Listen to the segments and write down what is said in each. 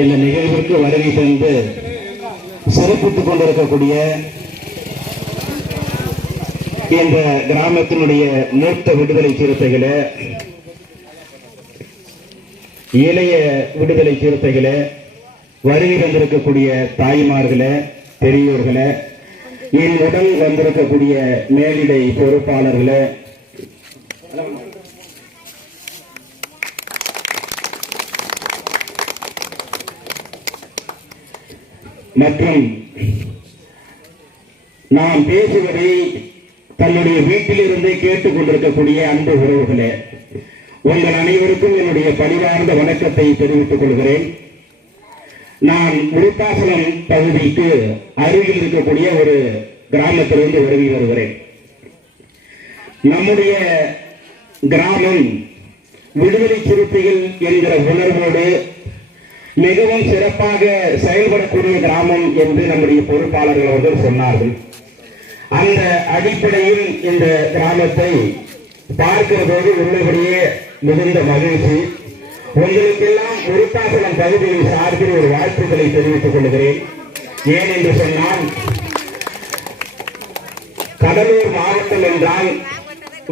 இந்த நிகழ்விற்கு வருகை தந்து சிறப்பித்துக் கொண்டிருக்கக்கூடிய இந்த கிராமத்தினுடைய மூத்த விடுதலை சிறுத்தைகளே, இளைய விடுதலை சிறுத்தைகளே, வருகை வந்திருக்கக்கூடிய தாய்மார்களே, பெரியோர்களே, என் உடன் வந்திருக்கக்கூடிய மேலிடை பொறுப்பாளர்களே, மற்றும் நாம் பேசுவதை தன்னுடைய வீட்டிலிருந்தே கேட்டுக் கொண்டிருக்கக்கூடிய அன்பு உறவுகளே, உங்கள் அனைவருக்கும் என்னுடைய பணிவார்ந்த வணக்கத்தை தெரிவித்துக் கொள்கிறேன். நான் விருத்தாசலம் பகுதிக்கு அருகில் இருக்கக்கூடிய ஒரு கிராமத்திலிருந்து வருகை வருகிறேன். நம்முடைய கிராமம் விடுதலை சிறுத்தைகள் என்கிற உணர்வோடு மிகவும் சிறப்பாக செயல்படக்கூடிய கிராமம் என்று நம்முடைய பொறுப்பாளர்கள் அவர்கள் சொன்னார்கள். அந்த அடிப்படையில் இந்த கிராமத்தை பார்க்கிற போது உள்ளபடியே மிகுந்த மகிழ்ச்சி. உங்களுக்கெல்லாம் விருத்தாசலம் பகுதியின் சார்பில் ஒரு வாழ்த்துக்களை தெரிவித்துக் கொள்கிறேன். ஏன் என்று சொன்னால், கடலூர் மாவட்டம் என்றால்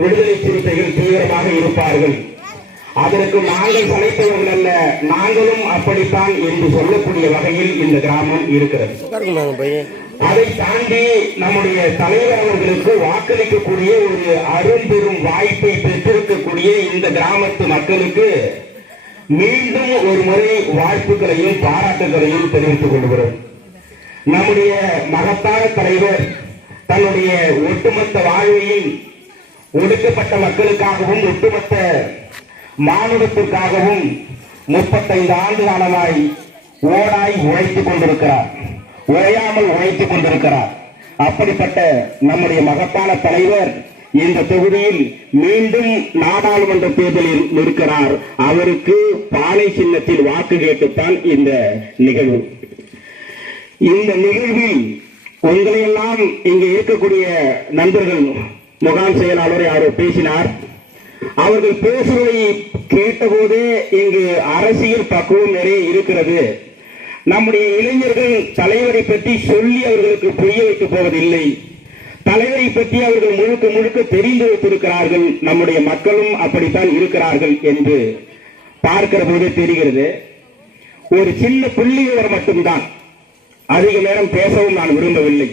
விடுதலை சிறுத்தைகள் தீவிரமாக இருப்பார்கள். அதற்கு நாங்கள் சளைத்தவர்கள் அல்ல, நாங்களும் அப்படித்தான் என்று சொல்லக்கூடிய வகையில் இந்த கிராமம் இருக்கிறது. அதை தாண்டி நம்முடைய தலைவர் அவர்களுக்கு வாக்களிக்கக்கூடிய ஒரு அரும்பெரும் வாய்ப்பை பெற்றிருக்கக்கூடிய இந்த கிராமத்து மக்களுக்கு மீண்டும் ஒரு முறை வாழ்த்துக்களையும் பாராட்டுகளையும் தெரிவித்துக் கொள்கிறோம். நம்முடைய மகத்தான தலைவர் தன்னுடைய ஒட்டுமொத்த வாழ்வையும் ஒடுக்கப்பட்ட மக்களுக்காகவும் ஒட்டுமொத்த மானுடத்திற்காகவும் 35 ஆண்டு காலமாய் ஓடாய் உழைத்துக் கொண்டிருக்கிறார், உழையாமல் உழைத்துக் கொண்டிருக்கிறார். அப்படிப்பட்ட நம்முடைய மகத்தான தலைவர் இந்த தொகுதியில் மீண்டும் நாடாளுமன்ற தேர்தலில் நிற்கிறார். அவருக்கு பானை சின்னத்தில் வாக்கு கேட்டுத்தான் இந்த நிகழ்வு. இந்த நிகழ்வில் உங்களையெல்லாம் இங்கே இருக்கக்கூடிய நண்பர்கள், முகாம் செயலாளர் யாரோ பேசினார். அவர்கள் பேசுவதை கேட்டபோதே இங்கு அரசியல் பக்குவம் நிறைய இருக்கிறது. நம்முடைய இளைஞர்கள் தலைவரை பற்றி சொல்லி அவர்களுக்கு புரிய வைக்கப் போவதில்லை. தலைவரை பற்றி அவர்கள் முழுக்க முழுக்க தெரிந்து வைத்திருக்கிறார்கள். நம்முடைய மக்களும் அப்படித்தான் இருக்கிறார்கள் என்று பார்க்கிற போதே தெரிகிறது. ஒரு சின்ன புள்ளி விவரம் மட்டும்தான், அதிக நேரம் பேசவும் நான் விரும்பவில்லை.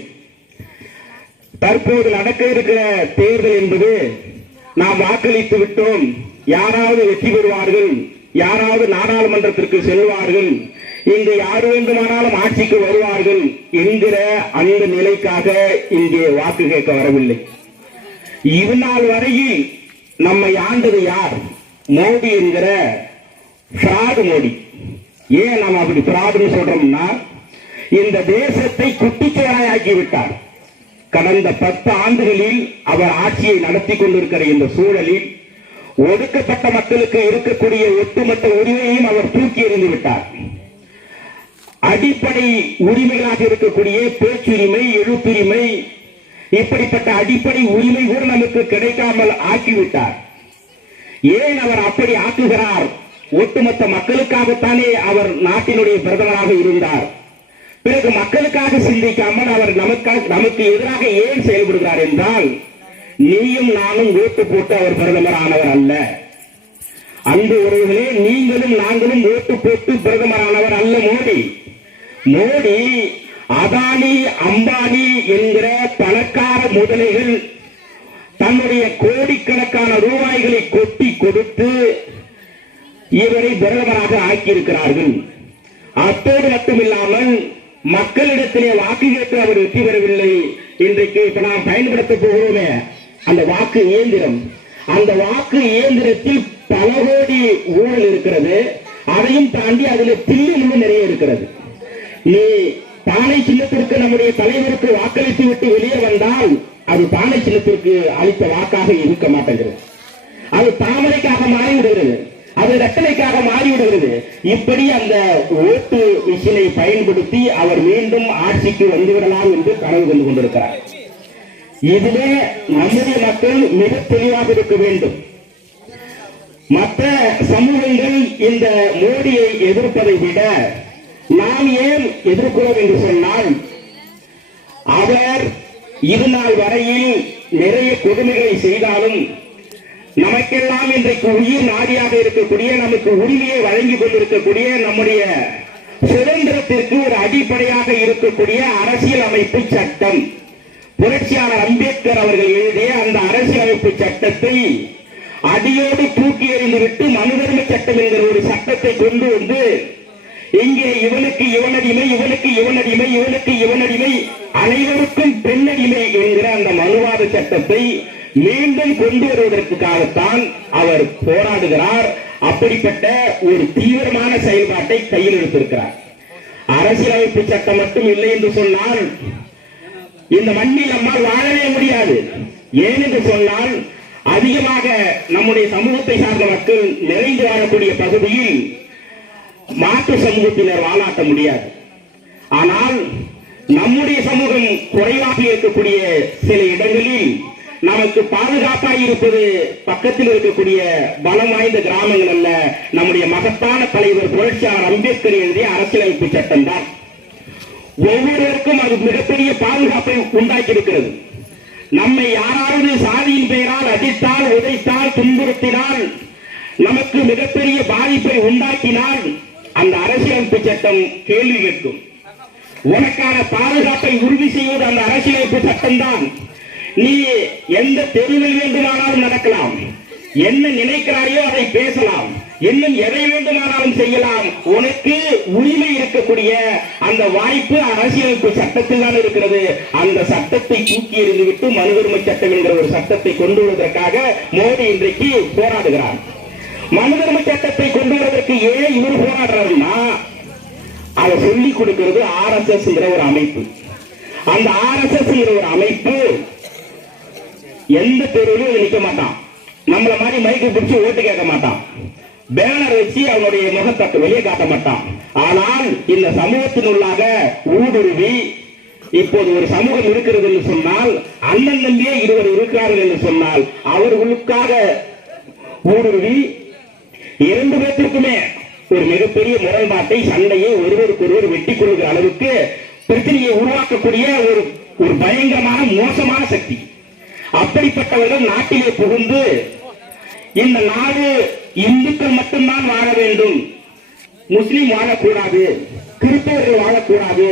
தற்போது நடக்க இருக்கிற தேர்தல் என்பது நாம் வாக்களித்து விட்டோம், யாராவது வெற்றி பெறுவார்கள், யாராவது நாடாளுமன்றத்திற்கு செல்வார்கள், இங்கு யார் வேண்டுமானாலும் ஆட்சிக்கு வருவார்கள் என்கிற அந்த நிலைக்காக இங்கே வாக்கு கேட்க வரவில்லை. இந்நாள் வரையில் நம்மை ஆண்டது யார்? மோடி என்கிற பிராடு மோடி. ஏன் நாம் அப்படி பிராடுன்னு சொல்றோம்னா, இந்த தேசத்தை குட்டிச்சோராயாக்கி விட்டார். கடந்த 10 ஆண்டுகளில் அவர் ஆட்சியை நடத்தி கொண்டிருக்கிற இந்த சூழலில் ஒடுக்கப்பட்ட மக்களுக்கு இருக்கக்கூடிய ஒட்டுமொத்த உரிமையையும் அவர் தூக்கி எறிந்து விட்டார். அடிப்படை உரிமைகளாக இருக்கக்கூடிய பேச்சுரிமை, எழுத்துரிமை, இப்படிப்பட்ட அடிப்படை உரிமை கூட நமக்கு கிடைக்காமல் ஆக்கிவிட்டார். ஏன் அவர் அப்படி ஆக்குகிறார்? ஒட்டுமொத்த மக்களுக்காகத்தானே அவர் நாட்டினுடைய பிரதமராக இருந்தார். பிறகு மக்களுக்காக சிந்திக்காமல் அவர் நமக்கு எதிராக ஏன் செயல்படுகிறார் என்றால், நீயும் நானும் ஓட்டு போட்டு அவர் பிரதமர் ஆனவர் அல்ல. அன்பு உறவுகளே, நீங்களும் நாங்களும் ஓட்டு போட்டு பிரதமரானவர் அல்ல மோடி. மோடி அதானி, அம்பானி என்கிற பணக்கார முதலைகள் தன்னுடைய கோடிக்கணக்கான ரூபாய்களை கொட்டி கொடுத்து இவரை பிரதமராக ஆக்கியிருக்கிறார்கள். அத்தோடு மட்டுமில்லாமல் மக்களிடத்திலே வாக்கு கேட்டு அவர் வெற்றி பெறவில்லை. இன்றைக்கு இப்ப நாம் பயன்படுத்த போகிறோமே அந்த வாக்கு இயந்திரம், அந்த வாக்கு இயந்திரத்தில் பல கோடி ஊழல் இருக்கிறது. அதையும் தாண்டி அதில் தில்லுமுள்ளு நிறைய இருக்கிறது. நீ பானை சின்னத்திற்கு நம்முடைய தலைவருக்கு வாக்களித்து விட்டு வெளியே வந்தால் அது பானை சின்னத்திற்கு அளித்த வாக்காக இருக்க மாட்டேங்கிறது. அது தாமரைக்காக மாறிவிடுகிறது, அது ரட்டளைக்காக மாறிவிடுகிறது. இப்படி அந்த ஓட்டு மிஷினை பயன்படுத்தி அவர் மீண்டும் ஆட்சிக்கு வந்துவிடலாம் என்று கனவு கொண்டு கொண்டிருக்கிறார். இதிலே நம்முடைய மக்கள் மிக தெளிவாக இருக்க வேண்டும். மற்ற சமூகங்கள் இந்த மோடியை எதிர்ப்பதை விட நாம் ஏன் எதிர்க்கிறோம் என்று சொன்னால், அவர் இதுநாள் வரையில் நிறைய கொடுமைகளை செய்தாலும் நமக்கெல்லாம் இன்றைக்கு உயிர் நாடியாக இருக்கக்கூடிய, நமக்கு உரிமையை வழங்கிக் கொண்டிருக்கக்கூடிய, நம்முடைய சுதந்திரத்திற்கு ஒரு அடிப்படையாக இருக்கக்கூடிய அரசியல் அமைப்பு சட்டம், புரட்சியாளர் அம்பேத்கர் அவர்கள் எழுதிய அந்த அரசியலமைப்பு சட்டத்தை அடியோடு தூக்கி எறிந்துவிட்டு மனுதர்ம சட்டம் என்கிற ஒரு சட்டத்தை கொண்டு வந்து இங்கே இவனுக்கு இவனடிமை, இவனுக்கு இவனடிமை, இவனுக்கு இவனடிமை, அனைவருக்கும் பெண்ணடிமை என்கிற அந்த மனுவாத சட்டத்தை மீண்டும் கொண்டு வருவதற்காகத்தான் அவர் போராடுகிறார். அப்படிப்பட்ட ஒரு தீவிரமான செயல்பாட்டை கையில் எடுத்திருக்கிறார். அரசியலமைப்பு சட்டம் மட்டும் இல்லை என்று சொன்னால் இந்த மண்ணில் நம்மால் வாழவே முடியாது. ஏனென்று சொன்னால், அதிகமாக நம்முடைய சமூகத்தை சார்ந்த மக்கள் நிறைந்து வாழக்கூடிய பகுதியில் மாற்று சமூகத்தினர் வாழாட்ட முடியாது. ஆனால் நம்முடைய சமூகம் குறைவாக இருக்கக்கூடிய சில இடங்களில் நமக்கு பாதுகாப்பாக இருப்பது பக்கத்தில் இருக்கக்கூடிய பலம் வாய்ந்த கிராமங்கள் அல்ல, நம்முடைய மகத்தான தலைவர் புரட்சியாளர் அம்பேத்கர் எழுதிய அரசியலமைப்பு சட்டம் தான். ஒவ்வொருவருக்கும் அது மிகப்பெரிய பாதுகாப்பை உண்டாக்கி இருக்கிறது. நம்மை யாராவது சாதியின் பெயரால் அடித்தால், உதைத்தால், துன்புறுத்தினால், நமக்கு மிகப்பெரிய பாதிப்பை உண்டாக்கினால் அந்த அரசியலமைப்பு சட்டம் கேள்வி கேட்கும். உனக்கான பாதுகாப்பை உறுதி செய்வது அந்த அரசியலமைப்பு சட்டம் தான். நீ எந்த தெருவில் வேண்டுமானாலும் நடக்கலாம், என்ன நினைக்கிறாயோ அதை பேசலாம், இன்னும் எதை வேண்டுமானாலும் செய்யலாம். உனக்கு உரிமை இருக்கக்கூடிய அந்த வாய்ப்பு அரசியலமைப்பு சட்டத்தில் தான் இருக்கிறது. அந்த சட்டத்தை தூக்கி எறிந்துவிட்டு மனுதர்ம சட்டம் என்கிற ஒரு சட்டத்தை கொண்டு வருவதற்காக மோடி இன்றைக்கு போராடுகிறார். மனுதர்ம சட்டத்தை கொண்டு வருவதற்கு ஏன் இவர் போராடுறாருன்னா, அவர் சொல்லிக் கொடுக்கிறது RSS ஒரு அமைப்பு. அந்த RSS ஒரு அமைப்பு எந்த தெருவிலும் நிற்க மாட்டான், நம்மள மாதிரி மைக்கு பிடிச்சு ஓட்டு கேட்க மாட்டான், பேனர் வச்சு அவனுடைய முகத்தை வெளியே காட்ட மாட்டான். ஆனால் இந்த சமூகத்தினுள்ளாக ஊடுருவி, இப்போது ஒரு சமூகம் இருக்கிறது என்று சொன்னால், அண்ணன் தம்பியே இருவர் இருக்கிறார்கள் என்று சொன்னால், அவர்களுக்காக ஊடுருவி இரண்டு பேருக்குமே ஒரு மிகப்பெரிய முரண்பாட்டை, சண்டையை ஒருவருக்கு ஒருவர் வெட்டி கொள்கிற அளவுக்கு பிரச்சனையை உருவாக்கக்கூடிய ஒரு பயங்கரமான மோசமான சக்தி. அப்படிப்பட்டவர்கள் நாட்டிலே புகுந்து இந்த நாடு இந்துக்கள் மட்டும்தான் வாழ வேண்டும், முஸ்லிம் வாழக்கூடாது, கிறிஸ்தவர்கள் வாழக்கூடாது,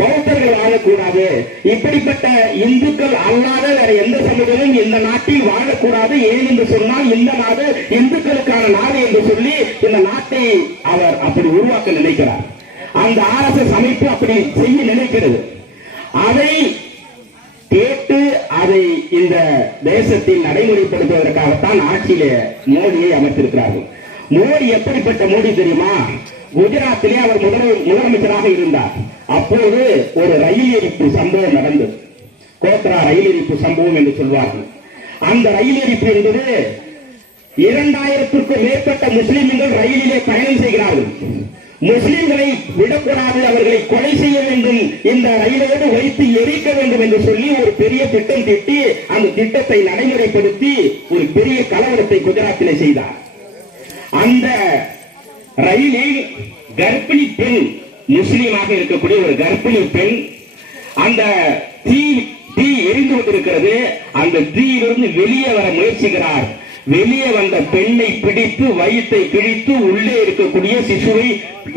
பௌத்தர்கள் வாழக்கூடாது, இப்படிப்பட்ட இந்துக்கள் அல்லாத வேற எந்த சமூகமும் இந்த நாட்டில் வாழக்கூடாது. ஏன் என்று சொன்னால், இந்த நாடு இந்துக்களுக்கான நாடு என்று சொல்லி இந்த நாட்டை அவர் அப்படி உருவாக்க நினைக்கிறார். அந்த RSS அமைப்பு அப்படி செய்ய நினைக்கிறது. அதை கேட்டு அதை இந்த தேசத்தில் நடைமுறைப்படுத்துவதற்காகத்தான் ஆட்சியிலே மோடியை அமைத்திருக்கிறார்கள். மோடி எப்படிப்பட்ட மோடி தெரியுமா? குஜராத்திலே அவர் முதலமைச்சராக இருந்தார். அப்போது ஒரு ரயில் எரிப்பு சம்பவம் நடந்தது. கோத்ரா ரயில் எரிப்பு சம்பவம் என்று சொல்வார்கள். அந்த ரயில் எரிப்பு என்பது 2000க்கும் மேற்பட்ட முஸ்லிம்கள் ரயிலிலே பயணம் செய்கிறார்கள். முஸ்லிம்களை விடக்கூடாது, அவர்களை கொலை செய்ய வேண்டும், இந்த ரயிலோடு வைத்து எரிக்க வேண்டும் என்று சொல்லி ஒரு பெரிய திட்டம் தீட்டி அந்த திட்டத்தை நடைமுறைப்படுத்தி ஒரு பெரிய கலவரத்தை குஜராத்திலே செய்தார். அந்த ரயிலில் கர்ப்பிணி பெண், முஸ்லீமாக இருக்கக்கூடிய ஒரு கர்ப்பிணி பெண், அந்த தீ எரிந்து கொண்டிருக்கிறது. அந்த தீயிலிருந்து வெளியே வர முயற்சிக்கிறார். வெளியே வந்த பெண்ணை பிடித்து வயிற்றை கிழித்து உள்ளே இருக்கக்கூடிய சிசுவை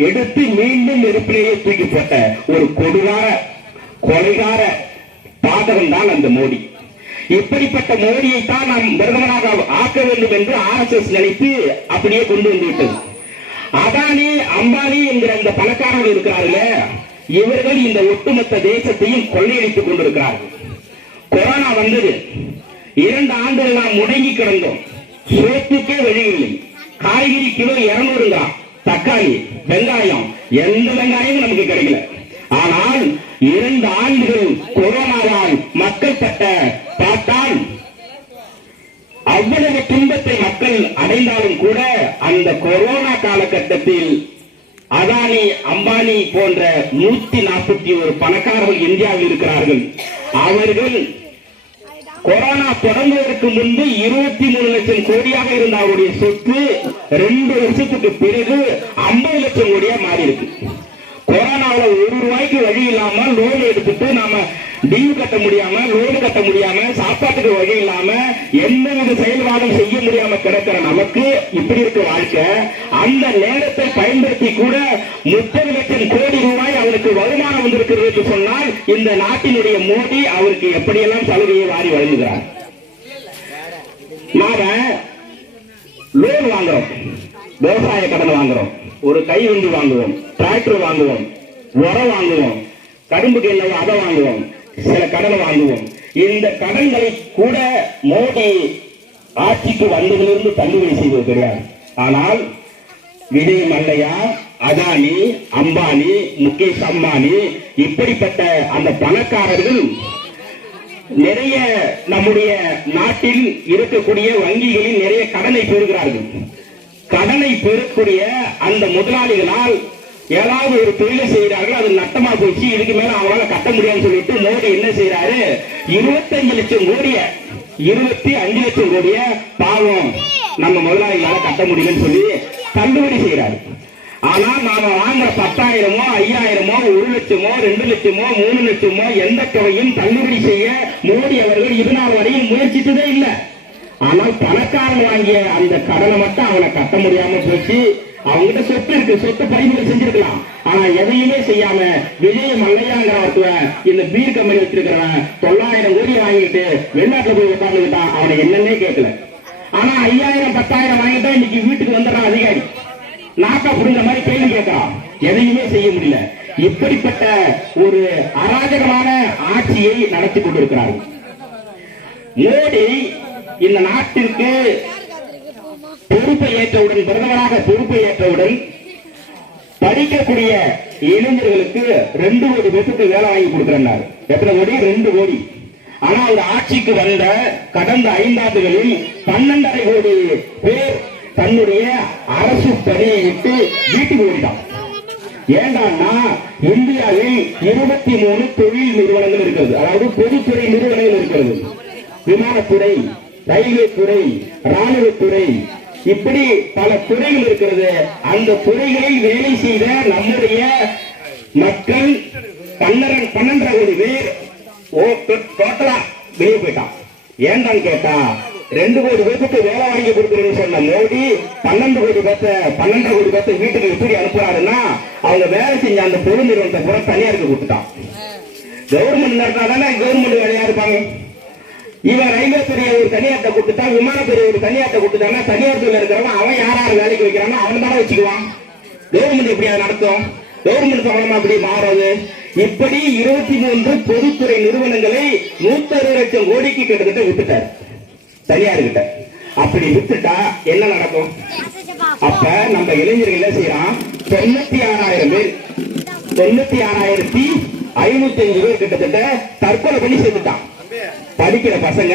எடுத்து மீண்டும் நெருப்பிலேயே தூக்கி போட்ட ஒரு கொலைகார பாதகம் தான் அந்த மோடி. இப்படிப்பட்ட மோடியை தான் நாம் பிரதமராக ஆக்க வேண்டும் என்று RSS நினைத்து அப்படியே கொண்டு வந்து விட்டது. அதானி அம்பானி என்கிற அந்த பணக்காரர்கள் இருக்கிறார்களே, இவர்கள் இந்த ஒட்டுமொத்த தேசத்தையும் கொள்ளையடித்துக் கொண்டிருக்கிறார்கள். கொரோனா வந்தது, 2 ஆண்டுகள் நாம் முடங்கி கிடந்தோம். சோத்துக்கே வழியில்லை. காய்கறி கிலோ 200, தக்காளி, வெங்காயம், எந்த வெங்காயமும் நமக்கு கிடைக்கல. ஆனால் 2 ஆண்டுகள் கொரோனாவால் மக்கள் பார்த்தால் அவ்வளவு துன்பத்தை மக்கள் அடைந்தாலும் கூட அந்த கொரோனா காலகட்டத்தில் அதானி அம்பானி போன்ற 141 பணக்காரர்கள் இந்தியாவில் இருக்கிறார்கள். அவர்கள் கொரோனா தொடங்குவதற்கு முன்பு 23 லட்சம் கோடியாக இருந்த அவருடைய சொத்து 2 வருஷத்துக்கு பிறகு 50 லட்சம் கோடியா மாறி இருக்கு. கொரோனாவில் ₹1 வழி இல்லாம லோன் எடுத்துட்டு நாம டியூ கட்ட முடியாம, லோன் கட்ட முடியாம, சாப்பாட்டுக்கு வழி இல்லாம, எந்தவித செயல்பாடும் செய்ய முடியாம கிடக்கிற நமக்கு இப்படி இருக்க வாழ்க்கை. அந்த நேரத்தை பயன்படுத்தி கூட 30 லட்சம் கோடி ரூபாய் அவருக்கு வருமானம் வந்திருக்கிறது என்று சொன்னால் இந்த நாட்டினுடைய மோடி அவருக்கு எப்படியெல்லாம் சலுகையை வாரி வழங்குகிறார். நாம லோன் வாங்குறோம், விவசாய கடன் வாங்குறோம், ஒரு கைவண்டி வாங்குவோம், டிராக்டர் வாங்குவோம், உரம் வாங்குவோம், கரும்புக்கு என்ன அதை வாங்குவோம், சில கடன் வாங்குவோம். இந்த கடன்களை கூட மோடி ஆட்சிக்கு வந்ததிலிருந்து தள்ளுபடி செய்வது கிடையாது. ஆனால் விஜய் மல்லையா, அதானி, அம்பானி, முகேஷ் அம்பானி இப்படிப்பட்ட அந்த பணக்காரர்கள் நிறைய நம்முடைய நாட்டில் இருக்கக்கூடிய வங்கிகளில் நிறைய கடனை பெறுகிறார்கள். கடனை பெறக்கூடிய அந்த முதலாளிகளால் ஏதாவது ஒரு தொழிலை செய்யறார்கள், அது நட்டமா போச்சு, இதுக்கு மேல அவங்களால கட்ட முடியாதுன்னு சொல்லிட்டு மோடி என்ன செய்யறாரு, 25 லட்சம் கோடிய 25 லட்சம் கோடிய பாவம் நம்ம முதலாளிகளால கட்ட முடியலன்னு சொல்லி தள்ளுபடி செய்யறாரு. ஆனா நாம வாங்குற 10,000மோ 5,000மோ 1 லட்சமோ 2 லட்சமோ 3 லட்சமோ எந்த தொகையும் தள்ளுபடி செய்ய மோடி அவர்கள் இதுநாள் வரையும் முயற்சித்ததே இல்லை. ஆனால் பணக்காரன் வாங்கிய அந்த கடனை மட்டும் அவனை கட்ட முடியாம போச்சு. அவங்ககிட்ட சொத்து இருக்கு, சொத்து பறிமுதல் செஞ்சிருக்கலாம். ஆனா எதையுமே செய்யாம விஜய் மல்லையாங்கிறவன் இந்த பீர் கம்பெனி வச்சிருக்கிறவன் 9,000 கோடி வாங்கிட்டு வெளிநாட்டுல போய் உட்கார்ந்துக்கிட்டான். அவனை என்னன்னே கேட்கல. ஆனா 5,000 10,000 வாங்கிட்டா இன்னைக்கு வீட்டுக்கு வந்துடுறான் அதிகாரி, நாக்கா புடுங்கிற மாதிரி கேள்வி கேட்கிறான். எதையுமே செய்ய முடியல. இப்படிப்பட்ட ஒரு அராஜகமான ஆட்சியை நடத்தி கொண்டிருக்கிறார்கள். மோடி இந்த நாட்டிற்கு பொறுப்பை ஏற்றவுடன், பிரதமராக பொறுப்பை ஏற்றவுடன் படிக்கக்கூடிய இளைஞர்களுக்கு 2 கோடி பேருக்கு வேலை வாங்கி கொடுக்கிறார். எத்தனை கோடி? 2 கோடி. ஆனா அவர் ஆட்சிக்கு வந்த கடந்த 5 ஆண்டுகளில் 12,5 கோடி பேர் தன்னுடைய அரசு பணியை விட்டு வீட்டுக்கு ஓடிட்டான். ஏண்டான்னா இந்தியாவில் 23 தொழில் நிறுவனங்கள் இருக்கிறது, அதாவது பொதுத்துறை நிறுவனங்கள் இருக்கிறது. விமானத்துறை, ரயில்வே துறை, ராணுவத்துறை, இப்படி பல துறைகள் இருக்கிறது. அந்த துறைகளில் வேலை செய்த நம்முடைய மக்கள் 12,5 கோடி பேர் டோட்டலா வெளியே போயிட்டான். ஏன்டான்னு கேட்டா 2 கோடி பேருக்கு வேலை வாங்கி கொடுக்கிறேன்னு சொன்ன மோடி 12,5 கோடி பேர்த்த வீட்டுக்கு எப்படி அனுப்புறாருன்னா அவங்க வேலை செஞ்ச அந்த பொது நிறுவனத்தை கூட தனியாருக்கு கொடுத்துட்டான். கவர்மெண்ட் நடத்தினா தானே கவர்மெண்ட் வேலையா இருப்பாங்க. இவன் ரயில்வே துறையை ஒரு தனியார்ட்ட கொடுத்துட்டான், விமானத்துறை ஒரு தனியார்ட்ட கொடுத்துட்டாங்க. தனியார் துறையில் இருக்கிறவன் அவன் யாராவது வேலைக்கு வைக்கிறானோ அவன் தானே வச்சுக்குவான். கவர்மெண்ட் எப்படி அதை நடத்தும்? கவர்மெண்ட் சம்பளமா அப்படி மாறுறது. இப்படி 23 பொதுத்துறை நிறுவனங்களை 160 லட்சம் கோடிக்கு கிட்டத்தட்ட விட்டுட்டார் தனியார்கிட்ட. அப்படி விட்டுட்டா என்ன நடக்கும்? அப்ப நம்ம இளைஞர்கள் என்ன செய்யறான்? 96,000 பேர், 96,505 பேர் கிட்டத்தட்ட தற்கொலை பண்ணி செத்துட்டான். படிக்கிற பசங்க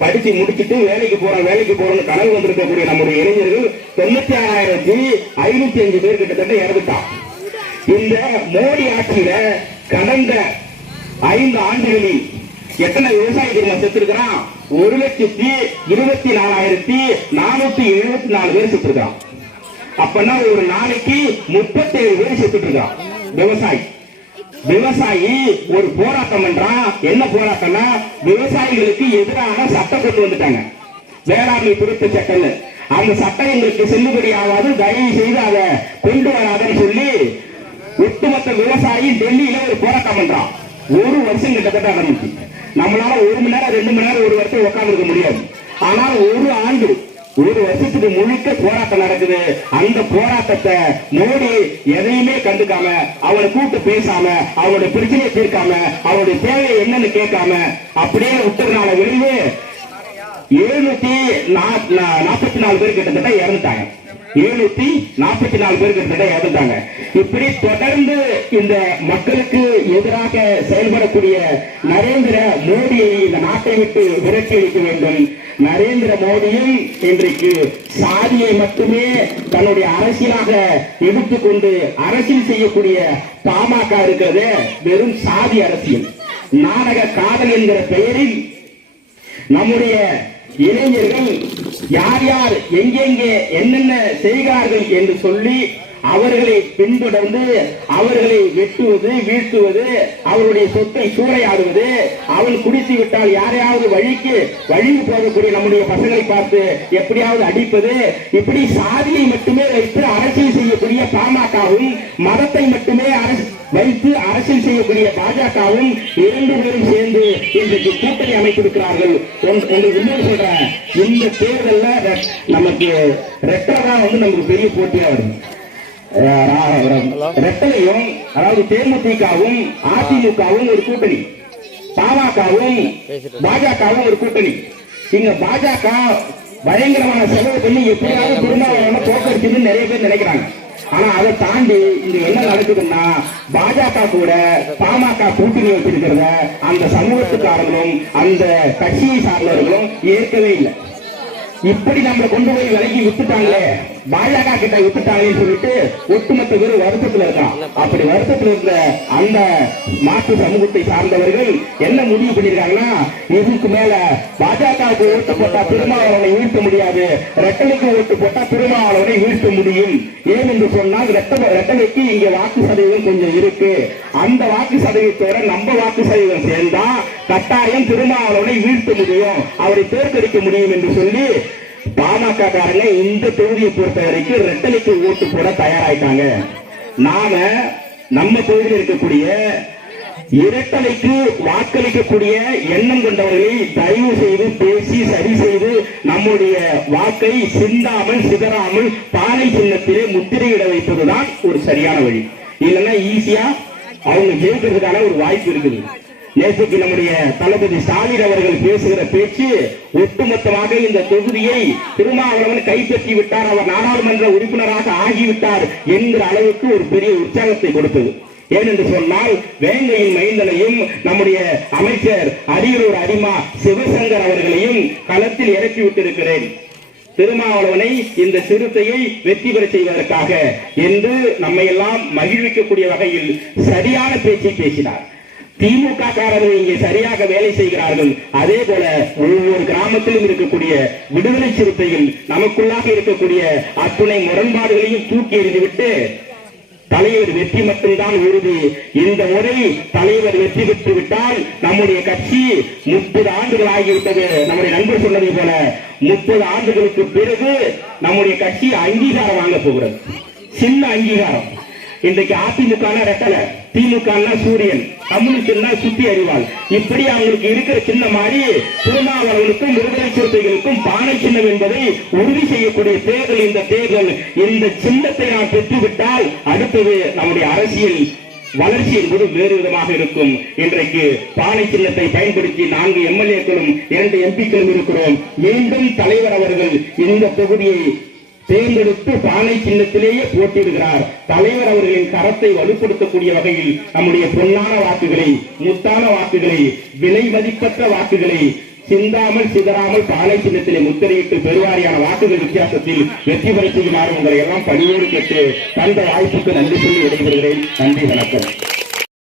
படிச்சு முடிச்சுட்டு வேலைக்கு போறோம்னு கனவு வந்திருக்கக்கூடிய நம்முடைய இளைஞர்கள் 96,505 பேர் கிட்டத்தட்ட இறந்துட்டான். இந்த மோடி ஆட்சியில கடந்த 5 ஆண்டுகளில் எத்தனை விவசாய குடும்பம் செத்துருக்கிறான்? 1,24,474 பேர் செத்துருக்கான். அப்பனா ஒரு நாளைக்கு 37 பேர் செத்துட்டு இருக்கான் விவசாயி. விவசாயி ஒரு போராட்டம் பண்றான். என்ன போராட்டம்னா விவசாயிகளுக்கு எதிரான சட்டம் கொண்டு வந்துட்டாங்க, வேளாண்மை திருத்த சட்டம். அந்த சட்டம் எங்களுக்கு செல்லுபடி ஆகாது, தயவு செய்து அதை கொண்டு வராதுன்னு சொல்லி ஒட்டுமொத்த விவசாயி டெல்லியில ஒரு போராட்டம் பண்றான். 1 வருஷம் கிட்டத்தட்ட ஆரம்பிச்சு. நம்மளால 1 மணி நேரம் 2 மணி நேரம் 1 வருஷம் உட்கார்ந்து இருக்க முடியாது. ஆனால் 1 ஆண்டு 1 வருஷத்துக்கு முழுக்க போராட்டம் நடக்குது. அந்த போராட்டத்தை மோடி எதையுமே கண்டுக்காம, அவனை கூப்பிட்டு பேசாம, அவனுடைய பிரச்சனையை தீர்க்காம, அவனுடைய தேவை என்னன்னு கேட்காம அப்படியே விட்டுறனால விளைவு 744 பேர் கிட்டத்தட்ட இறந்துட்டாங்க. 744 பேர் கிட்டத்தட்ட இறந்துட்டாங்க. இப்படி தொடர்ந்து இந்த மக்களுக்கு எதிராக செயல்படக்கூடிய நரேந்திர மோடியை இந்த நாட்டை விட்டு விரட்டி அளிக்க வேண்டும். நரேந்திர மோடியும் இன்றைக்கு சாதியை மட்டுமே தன்னுடைய அரசியலாக எடுத்துக்கொண்டு அரசியல் செய்யக்கூடிய பாமக இருக்கிறது வெறும் சாதி அரசியல். நாடக காதல் என்கிற பெயரில் நம்முடைய இளைஞர்கள் யார் யார் எங்கெங்கே என்னென்ன செய்கிறார்கள் என்று சொல்லி அவர்களை பின்தொடர்ந்து அவர்களை வெட்டுவது வீழ்த்துவது அவருடைய சொத்தை சூறையாடுவது அவன் குடித்து விட்டால் யாரையாவது வழி போகக்கூடிய நம்முடைய பசங்களை பார்த்து எப்படியாவது அடிப்பது இப்படி சாதியை மட்டுமே வைத்து அரசியல் செய்யக்கூடிய பாமகவும் மதத்தை மட்டுமே வைத்து அரசியல் செய்யக்கூடிய பாஜகவும் இரண்டு பேரும் சேர்ந்து இன்றைக்கு கூட்டணி அமைத்திருக்கிறார்கள். உங்களுக்கு சொல்றேன், இந்த தேர்தலில் நமக்கு ரெட்டதான் நமக்கு பெரிய போட்டியா வரும். ரெட்டலையும் அதாவது தேமுதிகவும் அதிமுகவும் ஒரு கூட்டணி, பாமகவும் பாஜகவும் ஒரு கூட்டணி. இங்க பாஜக பயங்கரமான செலவு பண்ணி எப்படியாவது திருமாவளவனை தோற்கடிச்சுன்னு நிறைய பேர் நினைக்கிறாங்க. ஆனா அதை தாண்டி இங்க என்ன நடக்குதுன்னா பாஜக கூட பாமக கூட்டணி வச்சிருக்கிறத அந்த சமூகத்துக்காரர்களும் அந்த கட்சியை சார்ந்தவர்களும் ஏற்கவே இல்லை. இப்படி நம்மளை கொண்டு போய் விலகி விட்டுட்டாங்களே, பாஜக கிட்ட விட்டுட்டாங்கன்னு சொல்லிட்டு ஒட்டுமொத்த பேர் வருத்தத்தில் இருக்கான். அப்படி வருத்தத்தில் இருந்த அந்த மாற்று சமூகத்தை சார்ந்தவர்கள் என்ன முடிவு பண்ணிருக்காங்கன்னா, இதுக்கு மேல பாஜகவுக்கு ஓட்டு போட்டா திருமாவளவனை வீழ்த்த முடியாது, ரெட்டலைக்கு ஓட்டு போட்டா திருமாவளவனை வீழ்த்த முடியும். ஏன் என்று சொன்னால் ரெட்டலைக்கு இங்க வாக்கு சதவீதம் கொஞ்சம் இருக்கு, அந்த வாக்கு சதவீதத்தோட நம்ம வாக்கு சதவீதம் சேர்ந்தா கட்டாயம் திருமாவளவனை வீழ்த்த முடியும், அவரை தோற்கடிக்க முடியும் என்று சொல்லி பாமக காரங்க இந்த தொகுதியை பொறுத்த வரைக்கும் ரெட்டலைக்கு ஓட்டு போட தயாராயிட்டாங்க. நாம நம்ம தொகுதியில் இருக்கக்கூடிய இரட்டலைக்கு வாக்களிக்கக்கூடிய எண்ணம் கொண்டவர்களை தயவு செய்து பேசி சரி செய்து நம்முடைய வாக்கை சிந்தாமல் சிதறாமல் பானை சின்னத்திலே முத்திரையிட வைப்பதுதான் ஒரு சரியான வழி. இல்லைன்னா ஈஸியா அவங்க ஜெயிக்கிறதுக்கான ஒரு வாய்ப்பு இருக்குது. நேற்றுக்கு நம்முடைய தளபதி ஸ்டாலின் அவர்கள் பேசுகிற பேச்சு ஒட்டுமொத்தமாக இந்த தொகுதியை திருமாவளவன் கைப்பற்றி விட்டார், அவர் நாடாளுமன்ற உறுப்பினராக ஆகிவிட்டார் என்கிற அளவுக்கு ஒரு பெரிய உற்சாகத்தை கொடுத்தது. ஏனென்று சொன்னால் வேங்கையின் மைந்தனையும் நம்முடைய அமைச்சர் அரியலூர் அரிமா சிவசங்கர் அவர்களையும் களத்தில் இறக்கிவிட்டிருக்கிறேன். திருமாவளவனை இந்த சிறுத்தையை வெற்றி பெற செய்வதற்காக என்று நம்மை எல்லாம் மகிழ்விக்கக்கூடிய வகையில் சரியான பேச்சை பேசினார். திமுக காரர்கள் இங்கே சரியாக வேலை செய்கிறார்கள். அதே போல ஒவ்வொரு கிராமத்திலும் இருக்கக்கூடிய விடுதலை சிறுத்தைகள் நமக்குள்ளாக இருக்கக்கூடிய அத்துணை முரண்பாடுகளையும் தூக்கி எறிந்துவிட்டு தலைவர் வெற்றி மட்டும்தான் உறுதி. இந்த முறை தலைவர் வெற்றி பெற்று விட்டால் நம்முடைய கட்சி 30 ஆண்டுகள் ஆகிவிட்டது. நம்முடைய நண்பர் சொன்னதை போல 30 ஆண்டுகளுக்கு பிறகு நம்முடைய கட்சி அங்கீகாரம் வாங்க போகிறது. சின்ன அங்கீகாரம். இன்றைக்கு அதிமுக ரெட்டலை, திமுக சூரியன், கம்யூனிஸ்ட் சுத்தி அறிவாள், இப்படி அவங்களுக்கு இருக்கிற சின்ன மாதிரி திருமாவளவனுக்கும் விடுதலை சிறுத்தைகளுக்கும் பானை சின்னம் என்பதை உறுதி செய்யக்கூடிய தேர்தல் இந்த தேர்தல். இந்த சின்னத்தை நாம் பெற்றுவிட்டால் அடுத்தது நம்முடைய அரசியல் வளர்ச்சி என்பது வேறு விதமாக இருக்கும். இன்றைக்கு பானை சின்னத்தை பயன்படுத்தி 4 எம்எல்ஏக்களும் 2 எம்பிக்களும் இருக்கிறோம். மீண்டும் தலைவர் அவர்கள் இந்த தொகுதியை தேர்ந்தெடுத்து பானை சின்னத்திலேயே போட்டியிடுகிறார். தலைவர் அவர்களின் கரத்தை வலுப்படுத்தக்கூடிய வகையில் நம்முடைய பொன்னான வாக்குகளை, முத்தான வாக்குகளை, விலை மதிப்பற்ற வாக்குகளை சிந்தாமல் சிதறாமல் பானை சின்னத்திலே முத்திரையிட்டு பெருவாரியான வாக்குகள் வித்தியாசத்தில் வெற்றி பெற செய்யுமாறு உங்களை எல்லாம் பணியோடு கேட்டு தந்த வாய்ப்புக்கு நன்றி சொல்லி விடைபெறுகிறேன். நன்றி, வணக்கம்.